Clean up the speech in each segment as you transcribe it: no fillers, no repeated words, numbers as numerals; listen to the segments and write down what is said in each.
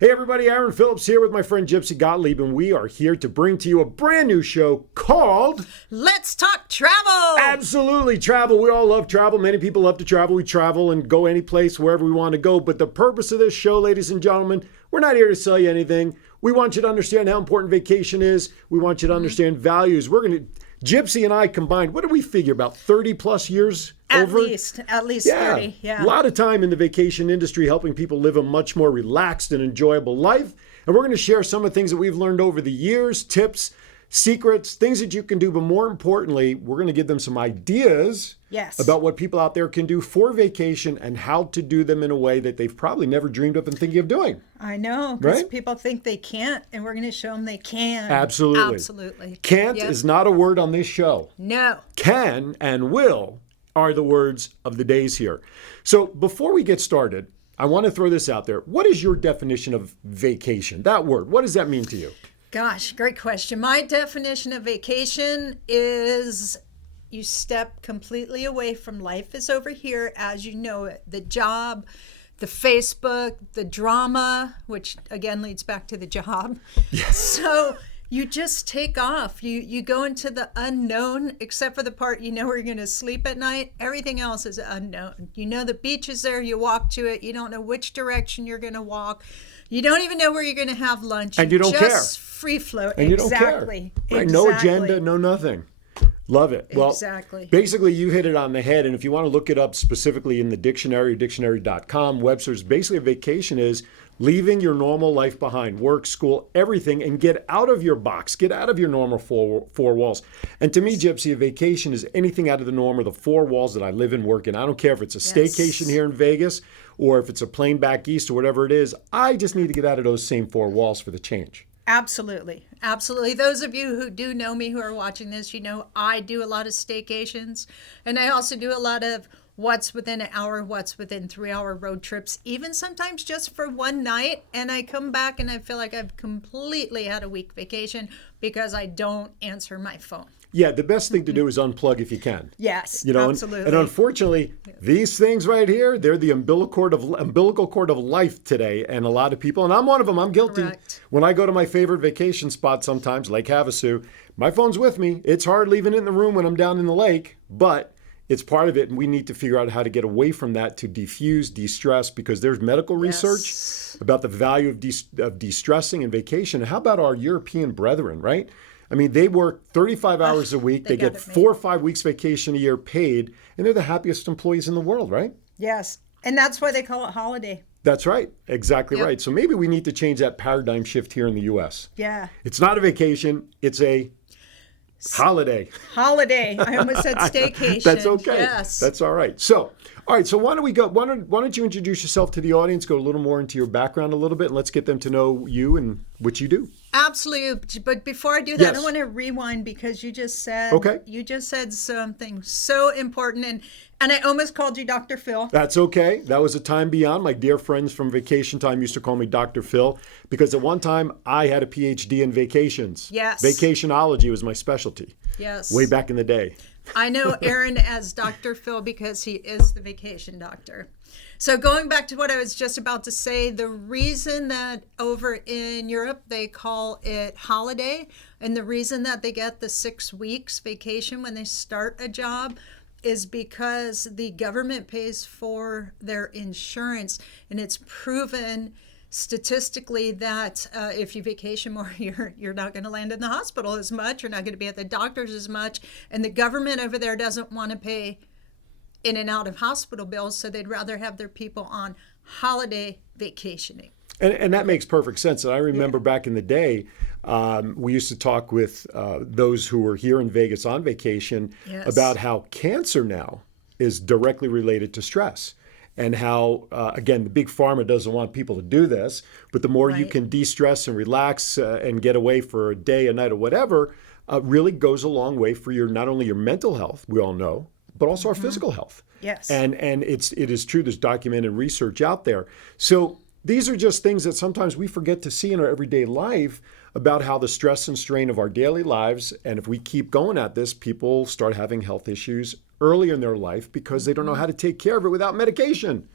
Hey everybody, Aaron Phillips here with my friend Gypsy Gottlieb, and we are here to bring to you a brand new show called Let's Talk Travel! Absolutely, travel. We all love travel. Many people love to travel. We travel and go any place, wherever we want to go. But the purpose of this show, ladies and gentlemen, we're not here to sell you anything. We want you to understand how important vacation is. We want you to understand values. Gypsy and I combined, what do we figure, about 30 plus years? At least 30, yeah. A lot of time in the vacation industry helping people live a much more relaxed and enjoyable life. And we're going to share some of the things that we've learned over the years, tips, secrets, things that you can do. But more importantly, we're going to give them some ideas about what people out there can do for vacation and how to do them in a way that they've probably never dreamed of and thinking of doing. I know, because right? people think they can't, and we're going to show them they can. Absolutely. Can't is not a word on this show. No. Can and will are the words of the days here. So before we get started, I want to throw this out there. What is your definition of vacation? That word, what does that mean to you? Gosh, great question. My definition of vacation is you step completely away from life is over here as you know it. The job, the Facebook, the drama, which again leads back to the job. Yes. So you just take off. You go into the unknown, except for the part you know where you're going to sleep at night. Everything else is unknown. You know the beach is there. You walk to it. You don't know which direction you're going to walk. You don't even know where you're going to have lunch. And you don't care. Just free flow. And exactly. You don't care. Right. No agenda, no nothing. Love it. Well, exactly. Basically, you hit it on the head. And if you want to look it up specifically in the dictionary, dictionary.com, Webster's, basically a vacation is leaving your normal life behind, work, school, everything, and get out of your box, get out of your normal four walls. And to me, Gypsy, a vacation is anything out of the norm or the four walls that I live and work in. I don't care if it's a staycation here in Vegas or if it's a plane back east or whatever it is. I just need to get out of those same four walls for the change. Absolutely. Absolutely. Those of you who do know me, who are watching this, you know I do a lot of staycations, and I also do a lot of what's within an hour, what's within 3-hour road trips, even sometimes just for one night. And I come back and I feel like I've completely had a week vacation because I don't answer my phone. Yeah, the best thing to do is unplug if you can. Yes, absolutely. And unfortunately, these things right here, they're the umbilical cord of life today. And a lot of people, and I'm one of them, I'm guilty. Correct. When I go to my favorite vacation spot sometimes, Lake Havasu, my phone's with me. It's hard leaving it in the room when I'm down in the lake, but it's part of it. And we need to figure out how to get away from that to defuse, de-stress, because there's medical research about the value of de-stressing and vacation. And how about our European brethren, right? I mean, they work 35 hours a week. They get 4 or 5 weeks vacation a year paid, and they're the happiest employees in the world, right? Yes. And that's why they call it holiday. That's right. Exactly right. So maybe we need to change that paradigm shift here in the U.S. Yeah. It's not a vacation. It's a holiday. Holiday. I almost said staycation. That's okay. Yes. That's all right. So, all right. So why don't we go? Why don't you introduce yourself to the audience? Go a little more into your background a little bit, and let's get them to know you and what you do. Absolutely. But before I do that, Yes. I want to rewind because you just said something so important, and I almost called you Dr. Phil. That's okay. That was a time beyond. My dear friends from Vacation Time used to call me Dr. Phil because at one time I had a PhD in vacations. Yes. Vacationology was my specialty. Yes. Way back in the day. I know Aaron as Dr. Phil because he is the vacation doctor. So going back to what I was just about to say, the reason that over in Europe they call it holiday, and the reason that they get the 6 weeks vacation when they start a job is because the government pays for their insurance, and it's proven statistically that if you vacation more, you're not going to land in the hospital as much, you're not going to be at the doctor's as much, and the government over there doesn't want to pay in and out of hospital bills, so they'd rather have their people on holiday vacationing. And that makes perfect sense. And I remember back in the day, we used to talk with those who were here in Vegas on vacation about how cancer now is directly related to stress. And how, again, the big pharma doesn't want people to do this, but the more you can de-stress and relax and get away for a day, a night, or whatever, really goes a long way for not only your mental health, we all know, but also our physical health. Yes. And it is true, there's documented research out there. So these are just things that sometimes we forget to see in our everyday life about how the stress and strain of our daily lives, and if we keep going at this, people start having health issues early in their life because they don't know how to take care of it without medication.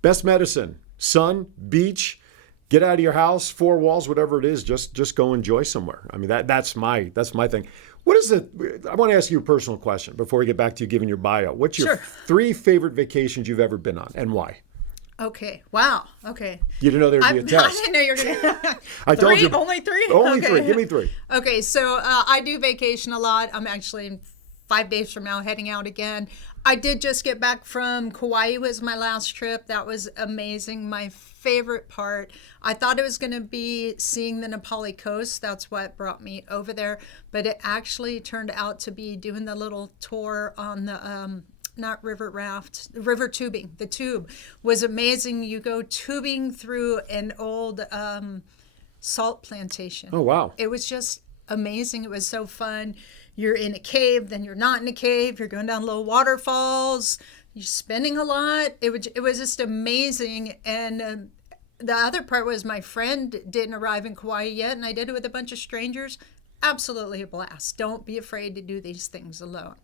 Best medicine, sun, beach, get out of your house, four walls, whatever it is, just go enjoy somewhere. I mean, that's my thing. What is it? I want to ask you a personal question before we get back to you giving your bio. What's your Sure. 3 favorite vacations you've ever been on and why? Okay. Wow. Okay. You didn't know there'd be a test. I didn't know you were going to. I told you. Only 3? Only Okay. 3. Give me 3. Okay. So I do vacation a lot. I'm actually in 5 days from now heading out again. I did just get back from Kauai was my last trip. That was amazing. My favorite part. I thought it was going to be seeing the Nepali coast. That's what brought me over there. But it actually turned out to be doing the little tour on the not river raft, river tubing. The tube was amazing. You go tubing through an old salt plantation. Oh, wow. It was just amazing. It was so fun. You're in a cave, then you're not in a cave. You're going down little waterfalls. You're spinning a lot. It was just amazing. And the other part was my friend didn't arrive in Kauai yet, and I did it with a bunch of strangers. Absolutely a blast. Don't be afraid to do these things alone.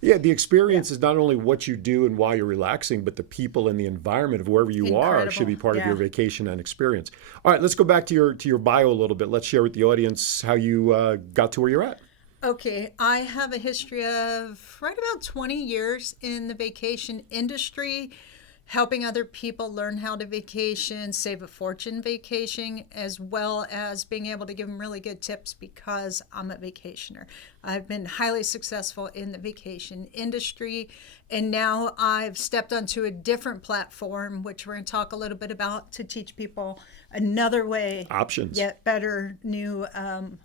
Yeah, the experience is not only what you do and why you're relaxing, but the people and the environment of wherever you are should be part of your vacation and experience. All right, let's go back to your bio a little bit. Let's share with the audience how you got to where you're at. Okay, I have a history of right about 20 years in the vacation industry, helping other people learn how to vacation, save a fortune vacationing, as well as being able to give them really good tips because I'm a vacationer. I've been highly successful in the vacation industry, and now I've stepped onto a different platform, which we're going to talk a little bit about, to teach people another way. Options. Yet better, new,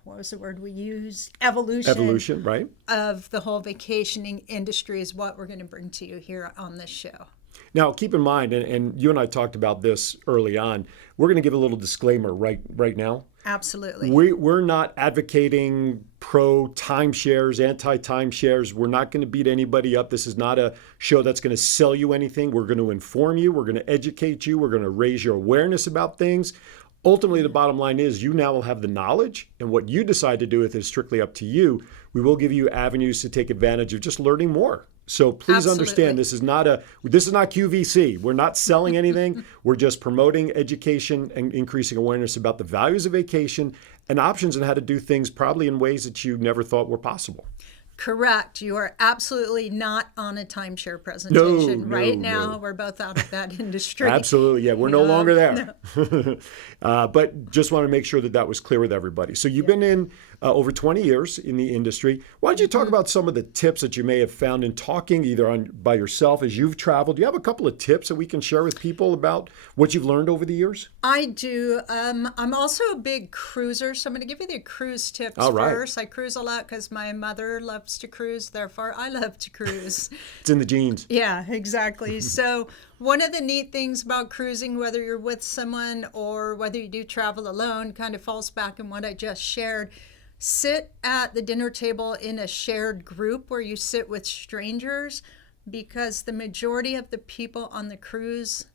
what was the word we used? Evolution. Evolution, right? Of the whole vacationing industry is what we're going to bring to you here on this show. Now, keep in mind, and you and I talked about this early on, we're going to give a little disclaimer right now. Absolutely. We're not advocating pro timeshares, anti timeshares. We're not going to beat anybody up. This is not a show that's going to sell you anything. We're going to inform you. We're going to educate you. We're going to raise your awareness about things. Ultimately, the bottom line is you now will have the knowledge, and what you decide to do with it is strictly up to you. We will give you avenues to take advantage of just learning more. So please understand, this is not QVC. We're not selling anything. We're just promoting education and increasing awareness about the values of vacation and options on how to do things probably in ways that you never thought were possible. Correct. You are absolutely not on a timeshare presentation. Right now, no. we're both out of that industry. Absolutely. Yeah, we're no longer there. No. But just want to make sure that was clear with everybody. So you've been in over 20 years in the industry. Why don't you talk about some of the tips that you may have found in talking either by yourself as you've traveled? Do you have a couple of tips that we can share with people about what you've learned over the years? I do. I'm also a big cruiser, so I'm going to give you the cruise tips first. I cruise a lot because my mother loves to cruise, therefore I love to cruise. It's in the genes. Yeah, exactly. So one of the neat things about cruising, whether you're with someone or whether you do travel alone, kind of falls back in what I just shared. Sit at the dinner table in a shared group where you sit with strangers, because the majority of the people on the cruise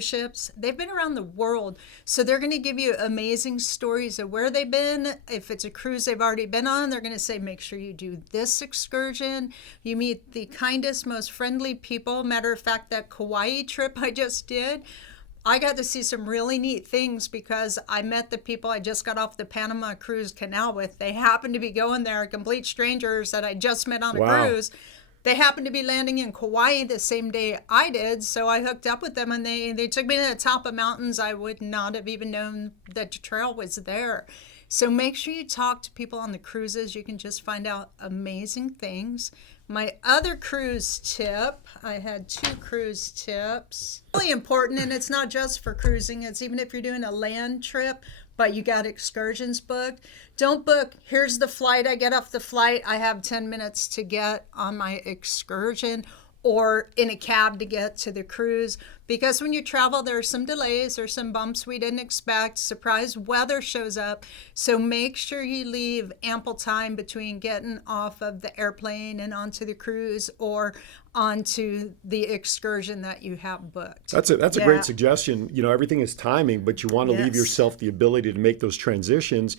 ships, they've been around the world. So they're going to give you amazing stories of where they've been. If it's a cruise they've already been on, they're going to say, make sure you do this excursion. You meet the kindest, most friendly people. Matter of fact, that Kauai trip I just did, I got to see some really neat things because I met the people I just got off the Panama Cruise Canal with. They happened to be going there, complete strangers that I just met on a cruise. They happened to be landing in Kauai the same day I did, so I hooked up with them, and they took me to the top of mountains I would not have even known that the trail was there. So make sure you talk to people on the cruises. You can just find out amazing things. My other cruise tip, I had 2 cruise tips. Really important, and it's not just for cruising. It's even if you're doing a land trip, but you got excursions booked. Don't book, here's the flight, I get off the flight, I have 10 minutes to get on my excursion, or in a cab to get to the cruise. Because when you travel, there are some delays, there's some bumps we didn't expect, surprise weather shows up. So make sure you leave ample time between getting off of the airplane and onto the cruise or onto the excursion that you have booked. That's a great suggestion. You know, everything is timing, but you want to leave yourself the ability to make those transitions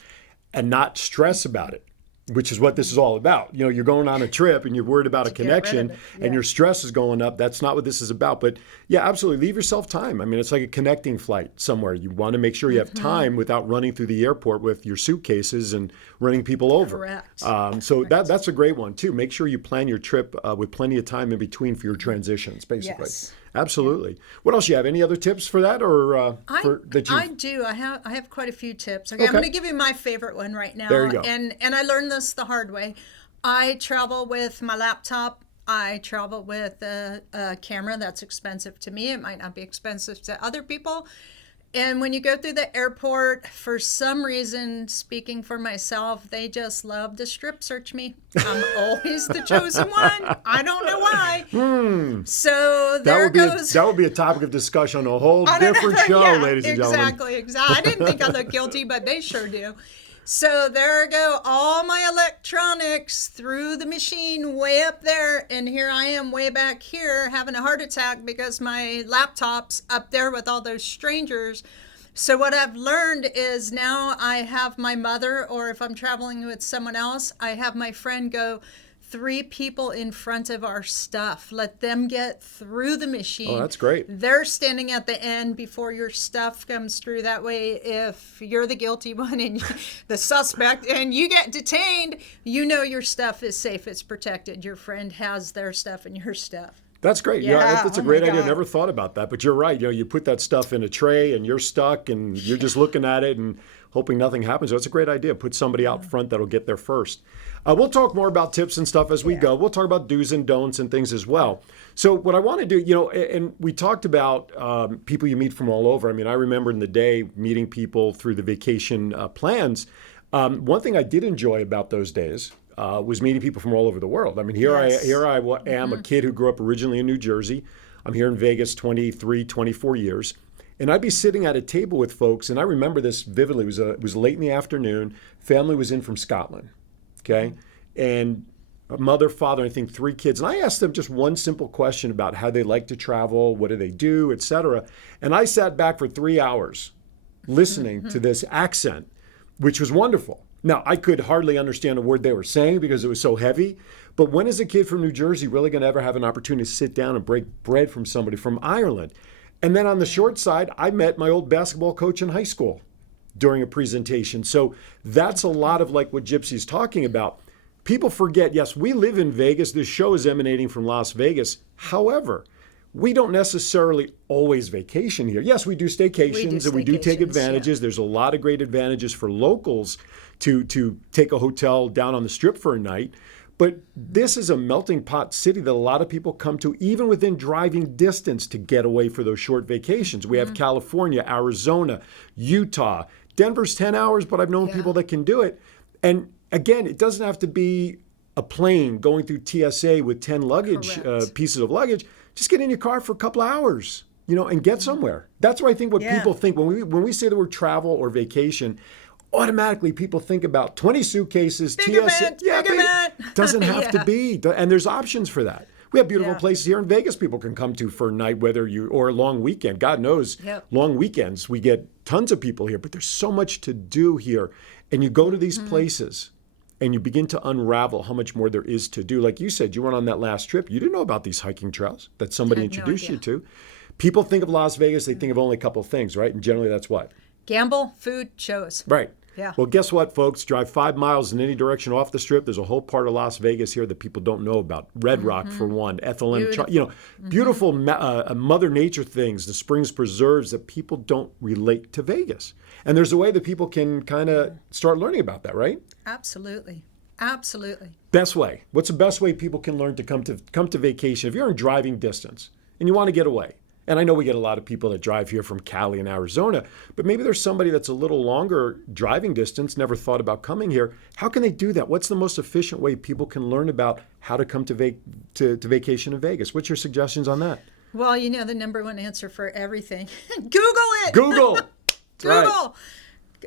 and not stress about it. which is what this is all about. You know, you're going on a trip and you're worried about a connection and your stress is going up. That's not what this is about. But yeah, absolutely. Leave yourself time. I mean, it's like a connecting flight somewhere. You want to make sure you have time without running through the airport with your suitcases and running people over. Correct. So that's a great one too. Make sure you plan your trip with plenty of time in between for your transitions, basically. Yes. Absolutely. What else you have? Any other tips for that, or I do. I have quite a few tips. Okay, I'm going to give you my favorite one right now. There you go. And I learned this the hard way. I travel with my laptop. I travel with a camera that's expensive to me. It might not be expensive to other people. And when you go through the airport, for some reason, speaking for myself, they just love to strip search me. I'm always the chosen one. I don't know why. So there goes. That would be a topic of discussion on a whole different show, ladies and gentlemen. Exactly. I didn't think I looked guilty, but they sure do. So there go all my electronics through the machine way up there, and here I am way back here having a heart attack because my laptop's up there with all those strangers. So what I've learned is now I have my mother, or if I'm traveling with someone else, I have my friend go 3 people in front of our stuff. Let them get through the machine. Oh, that's great. They're standing at the end before your stuff comes through. That way, if you're the guilty one and the suspect and you get detained, you know your stuff is safe. It's protected. Your friend has their stuff and your stuff. That's great. Yeah, that's a great idea. Never thought about that. But you're right. You know, you put that stuff in a tray and you're stuck and you're just looking at it and hoping nothing happens. So it's a great idea. Put somebody out front that'll get there first. We'll talk more about tips and stuff as we go. We'll talk about do's and don'ts and things as well. So what I want to do, you know, and we talked about people you meet from all over. I mean, I remember in the day meeting people through the vacation plans. One thing I did enjoy about those days was meeting people from all over the world. I mean, here I am, a kid who grew up originally in New Jersey. I'm here in Vegas 23, 24 years. And I'd be sitting at a table with folks, and I remember this vividly. It was late in the afternoon. Family was in from Scotland, okay? And a mother, father, I think 3 kids. And I asked them just one simple question about how they like to travel, what do they do, et cetera. And I sat back for 3 hours listening to this accent, which was wonderful. Now, I could hardly understand a word they were saying because it was so heavy. But when is a kid from New Jersey really going to ever have an opportunity to sit down and break bread from somebody from Ireland? And then on the short side, I met my old basketball coach in high school during a presentation. So that's a lot of like what Gypsy's talking about. People forget, yes, we live in Vegas. This show is emanating from Las Vegas. However, we don't necessarily always vacation here. Yes, we do staycations and we do take advantages. There's a lot of great advantages for locals to take a hotel down on the Strip for a night. But this is a melting pot city that a lot of people come to, even within driving distance, to get away for those short vacations. We have California, Arizona, Utah. Denver's 10 hours, but I've known people that can do it. And again, it doesn't have to be a plane going through TSA with 10 luggage pieces of luggage. Just get in your car for a couple of hours, you know, and get somewhere. That's what I think people think when we say the word travel or vacation. Automatically, people think about 20 suitcases, big TSA. Event. Doesn't have to be. And there's options for that. We have beautiful places here in Vegas people can come to for a night, or a long weekend. God knows, long weekends. We get tons of people here, but there's so much to do here. And you go to these places and you begin to unravel how much more there is to do. Like you said, you went on that last trip. You didn't know about these hiking trails that somebody introduced you to. People think of Las Vegas, they think of only a couple of things, right? And generally that's what? Gamble, food, shows. Right. Yeah. Well, guess what, folks? Drive 5 miles in any direction off the Strip. There's a whole part of Las Vegas here that people don't know about. Red Rock, for one, Ethel M. Beautiful Mother Nature things, the Springs Preserves that people don't relate to Vegas. And there's a way that people can kind of start learning about that, right? Absolutely. Absolutely. Best way. What's the best way people can learn to come to vacation? If you're in driving distance and you want to get away, and I know we get a lot of people that drive here from Cali and Arizona, but maybe there's somebody that's a little longer driving distance, never thought about coming here. How can they do that? What's the most efficient way people can learn about how to come to vacation in Vegas? What's your suggestions on that? Well, you know the number one answer for everything. Google it. Google. Google.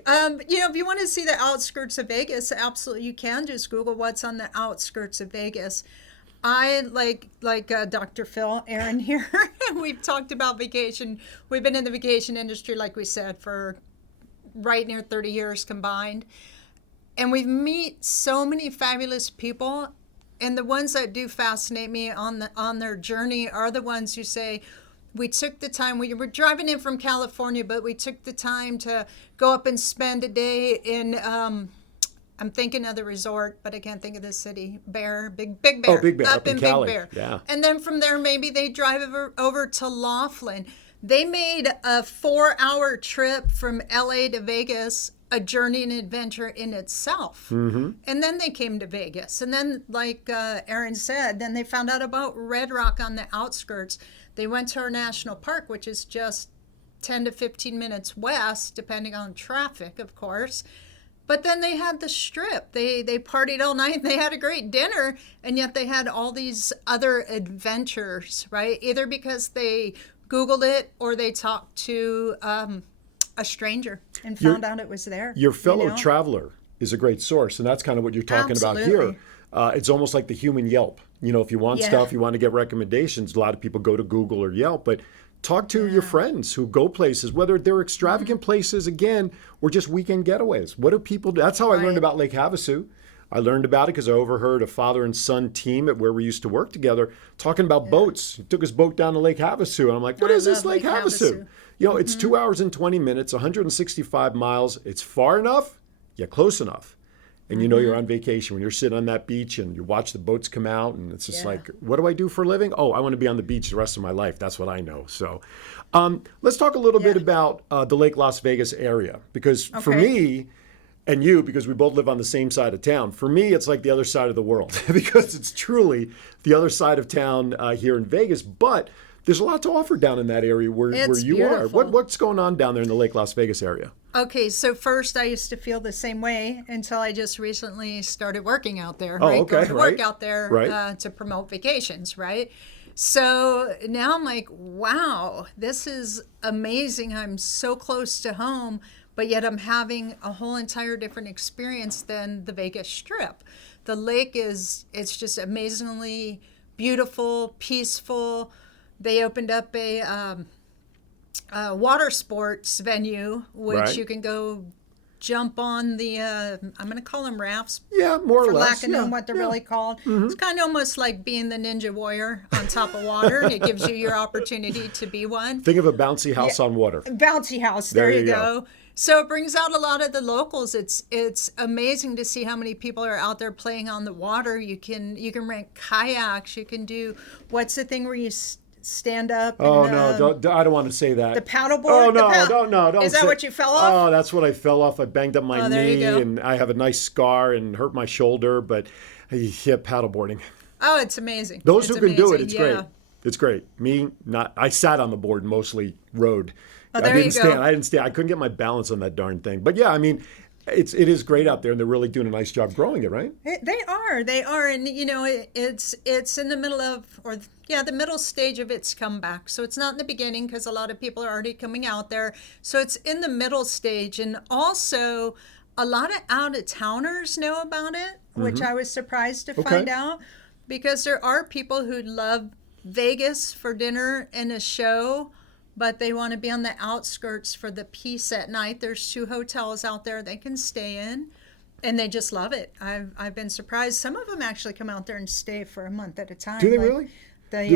Right. If you want to see the outskirts of Vegas, absolutely you can just Google what's on the outskirts of Vegas. I like Dr. Phil, Aaron here. We've talked about vacation. We've been in the vacation industry, like we said, for right near 30 years combined. And we meet so many fabulous people, and the ones that do fascinate me on their journey are the ones who say, we took the time, we were driving in from California, but we took the time to go up and spend a day in, I'm thinking of the resort, but I can't think of the city. Big Bear. Oh, Big Bear, up in Big Cali. Bear. Yeah. And then from there, maybe they drive over to Laughlin. They made a 4-hour trip from LA to Vegas a journey and adventure in itself. Mm-hmm. And then they came to Vegas. And then, like Aaron said, then they found out about Red Rock on the outskirts. They went to our national park, which is just 10 to 15 minutes west, depending on traffic, of course. But then they had the Strip. They partied all night. They had a great dinner, and yet they had all these other adventures, right? Either because they Googled it or they talked to a stranger and found out it was there. Your fellow traveler is a great source, and that's kind of what you're talking about here. It's almost like the human Yelp. You know, if you want stuff, you want to get recommendations, a lot of people go to Google or Yelp, but talk to your friends who go places, whether they're extravagant places, again, or just weekend getaways. What do people do? That's how I learned about Lake Havasu. I learned about it because I overheard a father and son team at where we used to work together talking about boats. He took his boat down to Lake Havasu, and I'm like, what is this Lake Havasu? You know, it's 2 hours and 20 minutes, 165 miles. It's far enough, yet close enough. And you know you're on vacation when you're sitting on that beach and you watch the boats come out, and it's just like, what do I do for a living? Oh, I want to be on the beach the rest of my life. That's what I know. So let's talk a little bit about the Lake Las Vegas area, because for me and you, because we both live on the same side of town, for me, it's like the other side of the world because it's truly the other side of town here in Vegas. But there's a lot to offer down in that area where you are. What's going on down there in the Lake Las Vegas area? Okay, so first I used to feel the same way until I just recently started working out there. Oh, right? okay, Going to work out there to promote vacations, right? So now I'm like, wow, this is amazing. I'm so close to home, but yet I'm having a whole entire different experience than the Vegas Strip. The lake it's just amazingly beautiful, peaceful. They opened up a water sports venue, which you can go jump on the, I'm going to call them rafts. Yeah, more or less. For lack of knowing what they're really called. It's kind of almost like being the Ninja Warrior on top of water, and it gives you your opportunity to be one. Think of a bouncy house on water. Bouncy house, there you go. So it brings out a lot of the locals. It's amazing to see how many people are out there playing on the water. You can rent kayaks. You can do, what's the thing where you stand up? Oh, no, I don't want to say that. The paddleboard? Oh, no, don't. Is that what you fell off? Oh, that's what I fell off. I banged up my knee, and I have a nice scar and hurt my shoulder, but paddleboarding. Oh, it's amazing. Those who can do it, it's great. It's great. Me, not. I sat on the board, mostly rode. Oh, there you go. I didn't stand. I couldn't get my balance on that darn thing. But yeah, I mean, it is great out there, and they're really doing a nice job growing it, right? They are, and you know, it's in the middle of, the middle stage of its comeback. So it's not in the beginning because a lot of people are already coming out there. So it's in the middle stage, and also a lot of out-of-towners know about it, which I was surprised to find out, because there are people who love Vegas for dinner and a show, but they want to be on the outskirts for the peace at night. There's 2 hotels out there they can stay in, and they just love it. I've been surprised. Some of them actually come out there and stay for a month at a time. Do they really?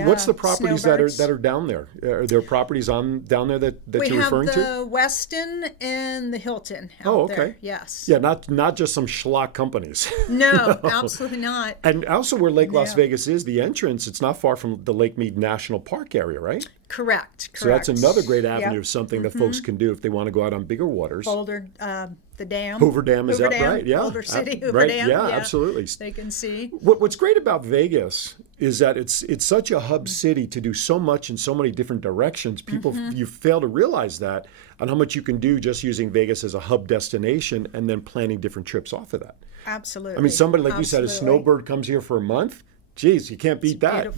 What's the properties that are down there? Are there properties down there that you're referring to? We have the Westin and the Hilton out there. Yes. Yeah, not just some schlock companies. No, absolutely not. And also where Lake Las Vegas is, the entrance, it's not far from the Lake Mead National Park area, right? Correct. So that's another great avenue of something that folks can do if they want to go out on bigger waters. Boulder, the dam. Hoover Dam, is that right? Yeah. Boulder City, Hoover Dam. Yeah, absolutely. They can see. What's great about Vegas is that it's such a hub city to do so much in so many different directions. People, you fail to realize that, on how much you can do just using Vegas as a hub destination and then planning different trips off of that. Absolutely. I mean, somebody, like you said, a snowbird comes here for a month. Geez, you can't beat that.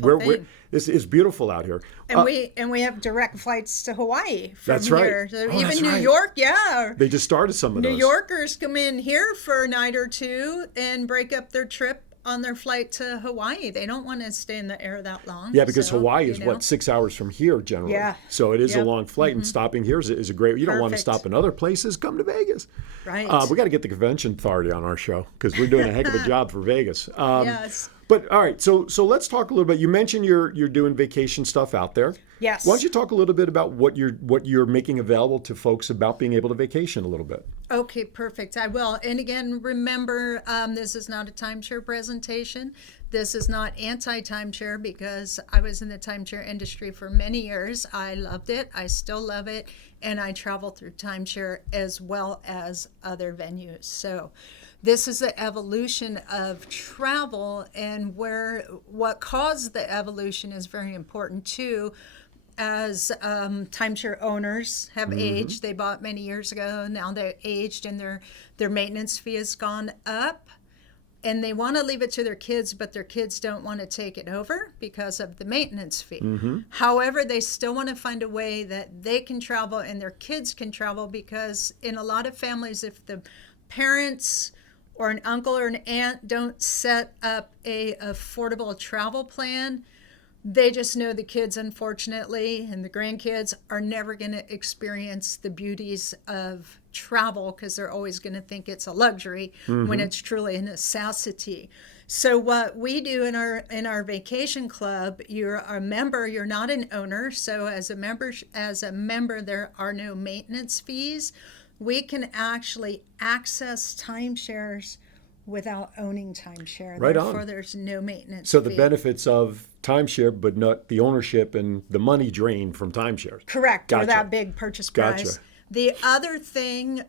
It's beautiful out here. And we have direct flights to Hawaii from here. Right. So even New York, They just started some of those. New Yorkers come in here for a night or two and break up their trip on their flight to Hawaii. They don't want to stay in the air that long. Yeah, because so, Hawaii is you know. what, 6 hours from here generally. Yeah. So it is a Yep. long flight, and stopping here is a great. You don't want to Perfect. stop in other places. Come to Vegas. Right. We got to get the convention authority on our show because we're doing a heck of a job for Vegas. Yes. But all right, so let's talk a little bit. You mentioned you're doing vacation stuff out there. Yes. Why don't you talk a little bit about what you're making available to folks about being able to vacation a little bit? Okay, perfect. I will. And again, remember, this is not a timeshare presentation. This is not anti-timeshare because I was in the timeshare industry for many years. I loved it. I still love it. And I travel through timeshare as well as other venues. So this is the evolution of travel, and what caused the evolution is very important too. As timeshare owners have aged, they bought many years ago. Now they're aged, and their maintenance fee has gone up, and they want to leave it to their kids, but their kids don't want to take it over because of the maintenance fee. However, they still want to find a way that they can travel and their kids can travel, because in a lot of families, if the parents or an uncle or an aunt don't set up a affordable travel plan, they just know the kids, unfortunately, and the grandkids are never going to experience the beauties of travel because they're always going to think it's a luxury when it's truly a necessity. So what we do in our vacation club, you're a member, you're not an owner. So as a member, there are no maintenance fees. We can actually access timeshares without owning timeshare. Right on. Therefore, there's no maintenance So the fee. benefits of timeshare, but not the ownership and the money drained from timeshares. Correct. Gotcha. Or that big purchase price. Gotcha. The other thing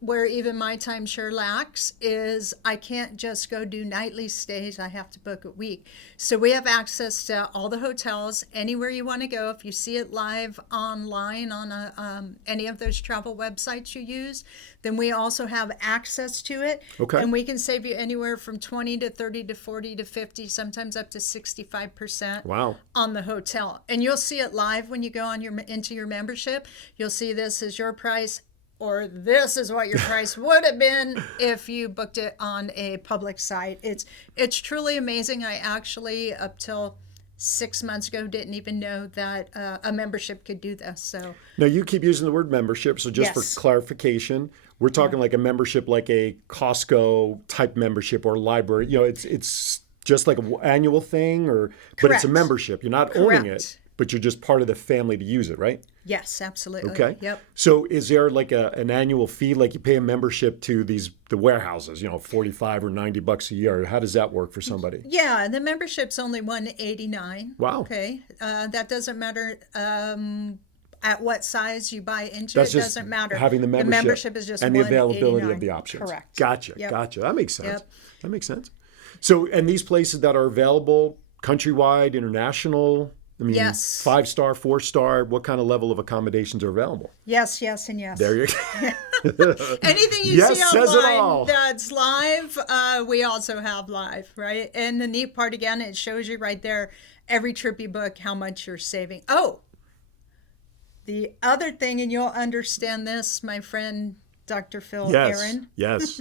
where even my timeshare lacks is I can't just go do nightly stays. I have to book a week. So we have access to all the hotels, anywhere you want to go. If you see it live online on any of those travel websites you use, then we also have access to it. Okay. And we can save you anywhere from 20 to 30 to 40 to 50, sometimes up to 65%. Wow. On the hotel. And you'll see it live when you go on into your membership. You'll see this is your price, or this is what your price would have been if you booked it on a public site. It's truly amazing. I actually, up till 6 months ago, didn't even know that a membership could do this. So Now you keep using the word membership, so just Yes. for clarification, we're talking like a membership, like a Costco type membership or library. You know, it's just like an annual thing, but it's a Correct. membership. You're not owning it, Correct. but you're just part of the family to use it, right? yes, absolutely. Okay. Yep. So is there like an annual fee, like you pay a membership to the warehouses, $45 or $90 a year? How does that work for somebody? Yeah, the membership's only $189. Wow. Okay, that doesn't matter at what size you buy into. That's It just doesn't matter. having the membership, The membership is just and the availability of $189. the options. Correct. Gotcha. Yep. Gotcha. That makes sense. Yep. That makes sense. So, and these places that are available, countrywide, international, I mean, Yes. 5-star, 4-star, what kind of level of accommodations are available? Yes, yes, and yes. There you go. Anything you Yes see says it all. online that's live, we also have live, right? And the neat part, again, it shows you right there, every trip you book, how much you're saving. Oh, the other thing, and you'll understand this, my friend, Dr. Phil Yes. Aaron, Yes.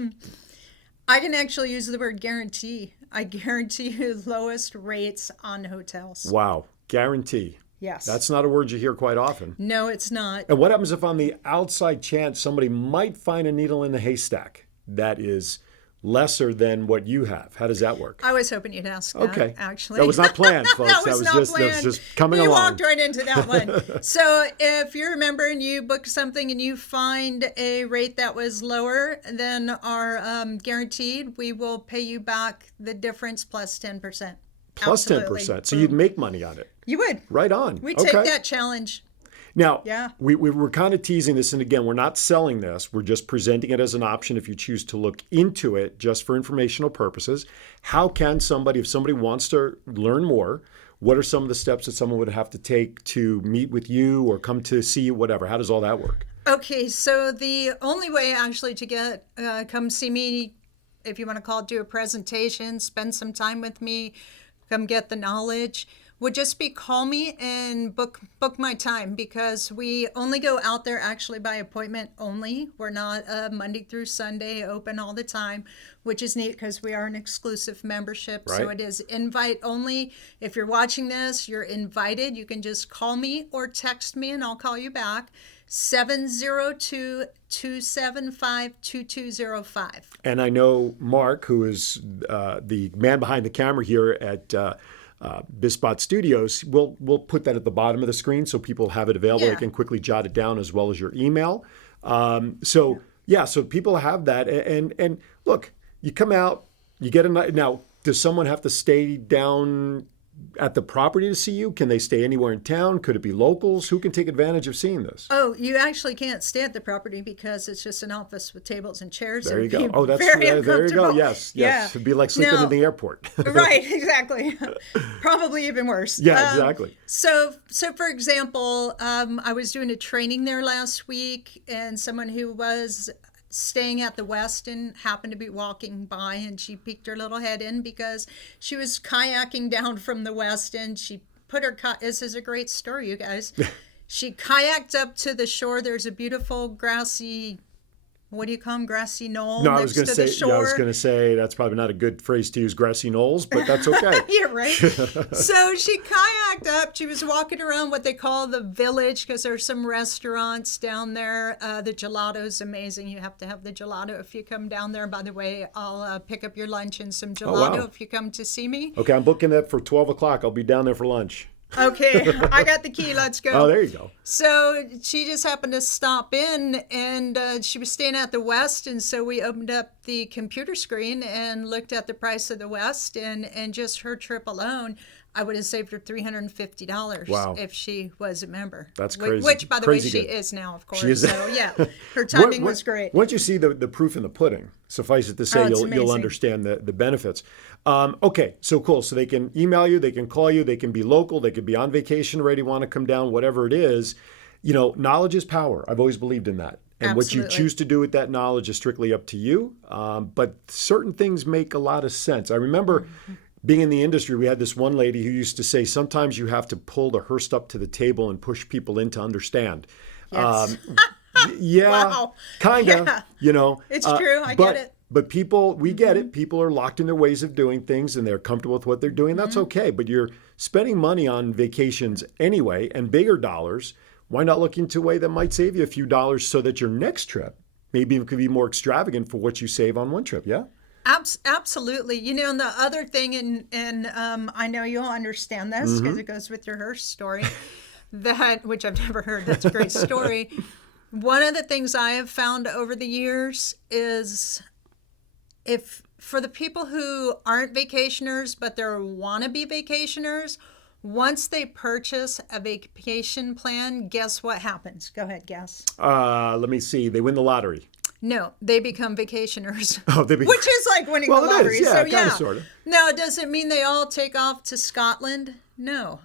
I can actually use the word guarantee. I guarantee you lowest rates on hotels. Wow. Guarantee. Yes. That's not a word you hear quite often. No, it's not. And what happens if on the outside chance somebody might find a needle in the haystack that is lesser than what you have? How does that work? I was hoping you'd ask that, Okay. actually. That was not planned, folks. That was not just planned. that was just coming we along. walked right into that one. So if you're a member and you book something and you find a rate that was lower than our guaranteed, we will pay you back the difference plus 10%. Plus Absolutely. 10%. So you'd make money on it. You would. Right on. We Okay. take that challenge. Now, Yeah. we were kind of teasing this, and again, we're not selling this. We're just presenting it as an option if you choose to look into it just for informational purposes. How can somebody, if somebody wants to learn more, what are some of the steps that someone would have to take to meet with you or come to see you, whatever? How does all that work? Okay, so the only way actually to get come see me, if you want to call it, do a presentation, spend some time with me, come get the knowledge, would just be call me and book my time, because we only go out there actually by appointment only. We're not Monday through Sunday open all the time, which is neat because we are an exclusive membership. Right. So it is invite only. If you're watching this, you're invited. You can just call me or text me and I'll call you back. 702-275-2205. And I know Mark, who is the man behind the camera here at Bispot Studios, we'll put that at the bottom of the screen so people have it available. They can quickly jot it down, as well as your email. So people have that. And look, you come out, you get a night. Now, does someone have to stay down at the property to see you? Can they stay anywhere in town? Could it be locals? Who can take advantage of seeing this? Oh, you actually can't stay at the property because it's just an office with tables and chairs. There you go. Oh, that's there you go. Yes. Yeah. It'd be like sleeping in the airport. Right, exactly. Probably even worse. Yeah, exactly. So for example, I was doing a training there last week, and someone who was staying at the Westin happened to be walking by, and she peeked her little head in because she was kayaking down from the Westin. She put her this is a great story, you guys. She kayaked up to the shore. There's a beautiful grassy, what do you call them, grassy knoll? No, I was going to say that's probably not a good phrase to use, grassy knolls, but that's okay. You're right. So she kayaked up. She was walking around what they call the village, because there's some restaurants down there. The gelato is amazing. You have to have the gelato if you come down there. By the way, I'll pick up your lunch and some gelato if you come to see me. Okay, I'm booking that for 12 o'clock. I'll be down there for lunch. Okay, I got the key. Let's go. Oh, there you go. So she just happened to stop in, and she was staying at the West, and so we opened up the computer screen and looked at the price of the West, and just her trip alone, I would have saved her $350 if she was a member. That's crazy. Which, by the way, she is now, of course. She is. So yeah, her timing was great. Once you see the proof in the pudding, suffice it to say, you'll understand the benefits. Okay, so cool. So they can email you, they can call you, they can be local, they could be on vacation already, want to come down, whatever it is. You know, knowledge is power. I've always believed in that. And what you choose to do with that knowledge is strictly up to you. But certain things make a lot of sense. I remember being in the industry, we had this one lady who used to say, sometimes you have to pull the hearse up to the table and push people in to understand. Yes. Wow. Kind of, It's true. I get it. But people, we get it. People are locked in their ways of doing things and they're comfortable with what they're doing. That's okay. But you're spending money on vacations anyway, and bigger dollars. Why not look into a way that might save you a few dollars so that your next trip maybe it could be more extravagant for what you save on one trip? Yeah. Absolutely. And the other thing, and I know you'll understand this because it goes with your hearse story, which I've never heard. That's a great story. One of the things I have found over the years is, if for the people who aren't vacationers, but they're wannabe vacationers, once they purchase a vacation plan, guess what happens? Go ahead, guess. Let me see. They win the lottery. No, they become vacationers. Oh, which is like winning the lottery. It is, so kind of, sort of. Now, does it mean they all take off to Scotland? No.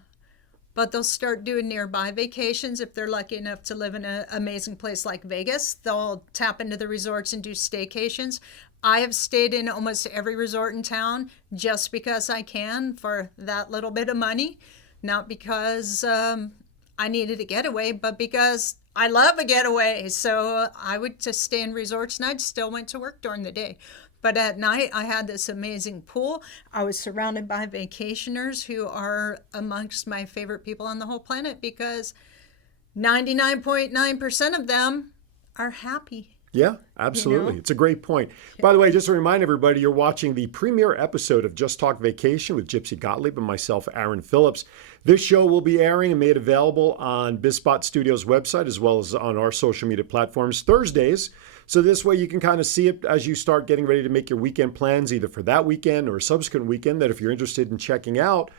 But they'll start doing nearby vacations. If they're lucky enough to live in an amazing place like Vegas, they'll tap into the resorts and do staycations. I have stayed in almost every resort in town just because I can for that little bit of money. Not because I needed a getaway, but because I love a getaway. So I would just stay in resorts, and I still went to work during the day. But at night, I had this amazing pool. I was surrounded by vacationers who are amongst my favorite people on the whole planet, because 99.9% of them are happy. Yeah, absolutely. It's a great point. By the way, just to remind everybody, you're watching the premiere episode of Just Talk Vacation with Gypsy Gottlieb and myself, Aaron Phillips. This show will be airing and made available on Bispot Studios' website, as well as on our social media platforms Thursdays. So this way you can kind of see it as you start getting ready to make your weekend plans, either for that weekend or a subsequent weekend, that if you're interested in checking out,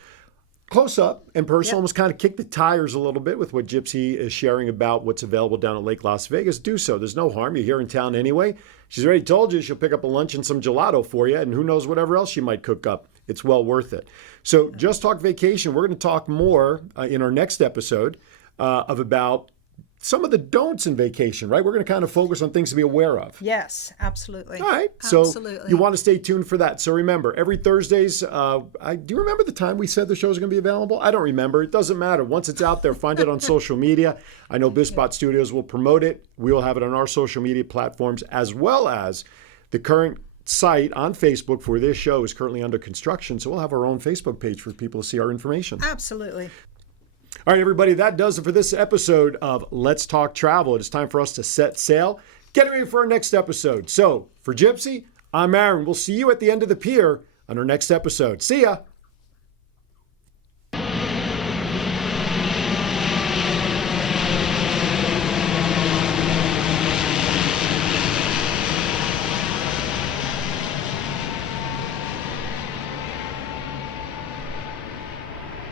close up and personal, almost kind of kick the tires a little bit with what Gypsy is sharing about what's available down at Lake Las Vegas. Do so. There's no harm. You're here in town anyway. She's already told you she'll pick up a lunch and some gelato for you, and who knows whatever else she might cook up. It's well worth it. So Just Talk Vacation, we're going to talk more in our next episode of about some of the don'ts in vacation, right? We're going to kind of focus on things to be aware of. Yes, absolutely. All right. So Absolutely. you want to stay tuned for that. So remember, every Thursdays, do you remember the time we said the show is going to be available? I don't remember. It doesn't matter. Once it's out there, find it on social media. I know BizBot Studios will promote it. We will have it on our social media platforms, as well as the current site on Facebook for this show is currently under construction. So we'll have our own Facebook page for people to see our information. Absolutely. All right, everybody, that does it for this episode of Let's Talk Travel. It is time for us to set sail. Get ready for our next episode. So, for Gypsy, I'm Aaron. We'll see you at the end of the pier on our next episode. See ya.